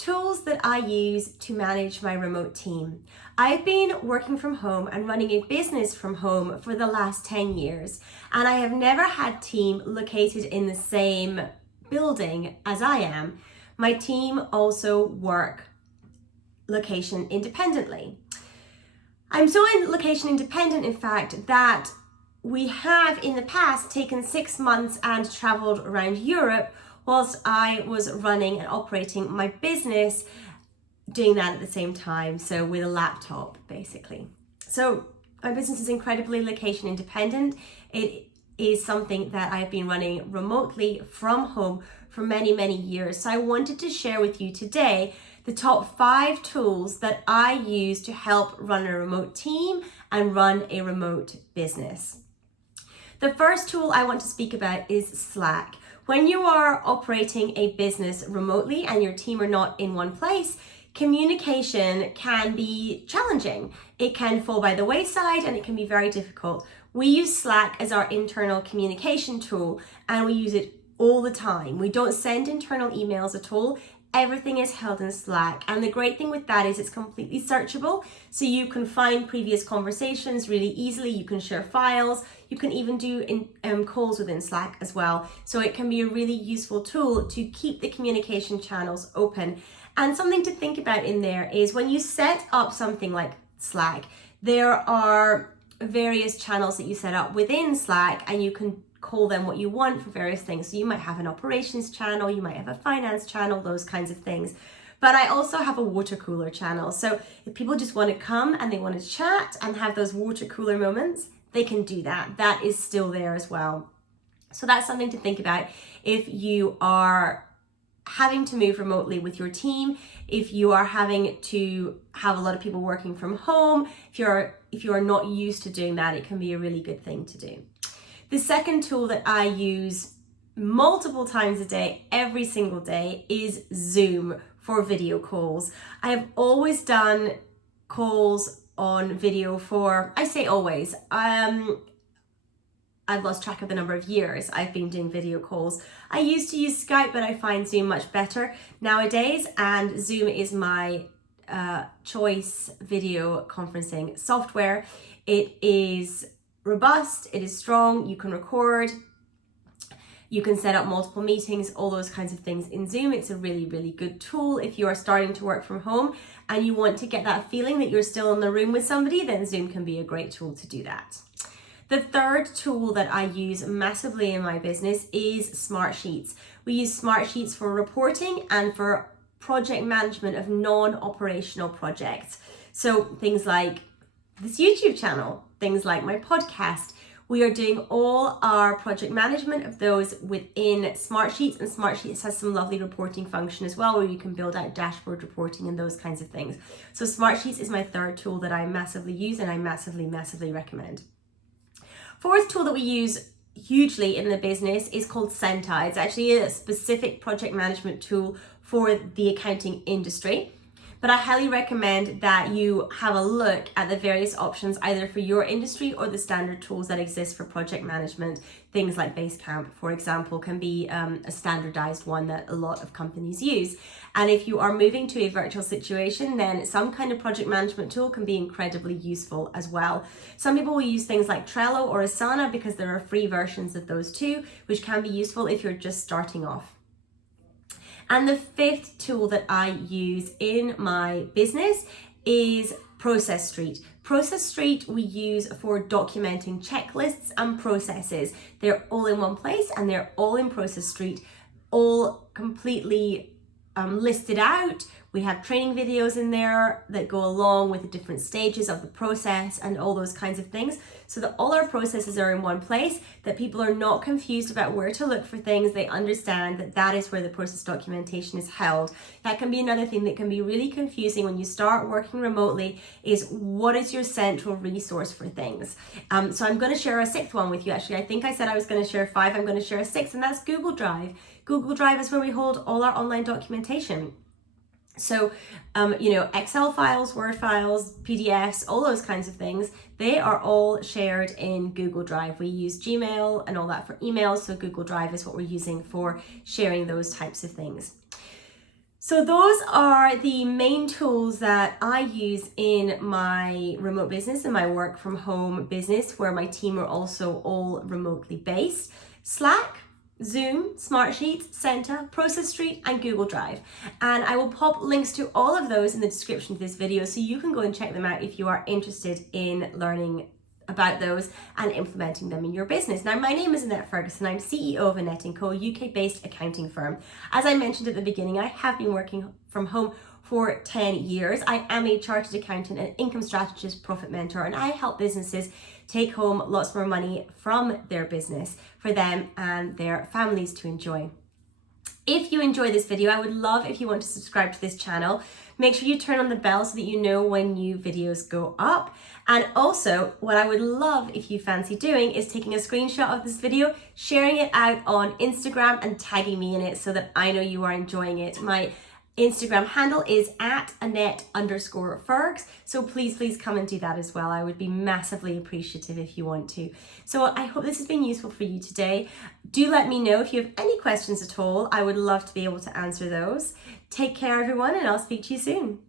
Tools that I use to manage my remote team. I've been working from home and running a business from home for the last 10 years, and I have never had team located in the same building as I am. My team also work location independently. I'm so location independent, in fact, that we have in the past taken 6 months and traveled around Europe whilst I was running and operating my business, doing that at the same time, so with a laptop basically. So my business is incredibly location independent. It is something that I've been running remotely from home for many, many years. So I wanted to share with you today the top 5 tools that I use to help run a remote team and run a remote business. The first tool I want to speak about is Slack. When you are operating a business remotely and your team are not in one place, communication can be challenging. It can fall by the wayside and it can be very difficult. We use Slack as our internal communication tool and we use it all the time. We don't send internal emails at all. Everything is held in Slack, and the great thing with that is it's completely searchable, so you can find previous conversations really easily. You can share files, you can even do calls within Slack as well, so it can be a really useful tool to keep the communication channels open. And something to think about in there is when you set up something like Slack, there are various channels that you set up within Slack, and you can call them what you want for various things. So you might have an operations channel, you might have a finance channel, those kinds of things. But I also have a water cooler channel. So if people just want to come and they want to chat and have those water cooler moments, they can do that. That is still there as well. So that's something to think about if you are having to move remotely with your team, if you are having to have a lot of people working from home, if you are not used to doing that, it can be a really good thing to do. The second tool that I use multiple times a day, every single day, is Zoom for video calls. I have always done calls on video for, I say always, I've lost track of the number of years I've been doing video calls. I used to use Skype, but I find Zoom much better nowadays, and Zoom is my choice video conferencing software. It is robust, it is strong, you can record, you can set up multiple meetings, all those kinds of things in Zoom. It's a really, really good tool. If you are starting to work from home and you want to get that feeling that you're still in the room with somebody, then Zoom can be a great tool to do that. The third tool that I use massively in my business is Smartsheets. We use Smartsheets for reporting and for project management of non-operational projects. So things like this YouTube channel, things like my podcast. We are doing all our project management of those within Smartsheets, and Smartsheets has some lovely reporting function as well where you can build out dashboard reporting and those kinds of things. So Smartsheets is my third tool that I massively use and I massively recommend. Fourth tool that we use hugely in the business is called Senta. It's actually a specific project management tool for the accounting industry. But I highly recommend that you have a look at the various options either for your industry or the standard tools that exist for project management. Things like Basecamp, for example, can be a standardized one that a lot of companies use. And if you are moving to a virtual situation, then some kind of project management tool can be incredibly useful as well. Some people will use things like Trello or Asana because there are free versions of those too, which can be useful if you're just starting off. And the fifth tool that I use in my business is Process Street. Process Street we use for documenting checklists and processes. They're all in one place and they're all in Process Street, all completely listed out. We have training videos in there that go along with the different stages of the process and all those kinds of things, so that all our processes are in one place, that people are not confused about where to look for things. They understand that that is where the process documentation is held. That can be another thing that can be really confusing when you start working remotely, is what is your central resource for things. So I'm going to share a sixth one with you. Actually, I think I said I was going to share 5. I'm going to share a 6th, and that's Google Drive. Google Drive is where we hold all our online documentation. So, Excel files, Word files, PDFs, all those kinds of things, they are all shared in Google Drive. We use Gmail and all that for emails, so Google Drive is what we're using for sharing those types of things. So those are the main tools that I use in my remote business and my work from home business, where my team are also all remotely based. Slack, Zoom, Smartsheets, Senta, Process Street, and Google Drive. And I will pop links to all of those in the description of this video so you can go and check them out if you are interested in learning about those and implementing them in your business. Now, my name is Annette Ferguson. I'm CEO of Annette & Co, UK-based accounting firm. As I mentioned at the beginning, I have been working from home for 10 years. I am a chartered accountant and income strategist, profit mentor, and I help businesses take home lots more money from their business for them and their families to enjoy. If you enjoy this video, I would love if you want to subscribe to this channel. Make sure you turn on the bell so that you know when new videos go up. And also, what I would love if you fancy doing is taking a screenshot of this video, sharing it out on Instagram and tagging me in it so that I know you are enjoying it. My Instagram handle is @Annette_Fergs. So please come and do that as well. I would be massively appreciative if you want to. So I hope this has been useful for you today. Do let me know if you have any questions at all. I would love to be able to answer those. Take care, everyone, and I'll speak to you soon.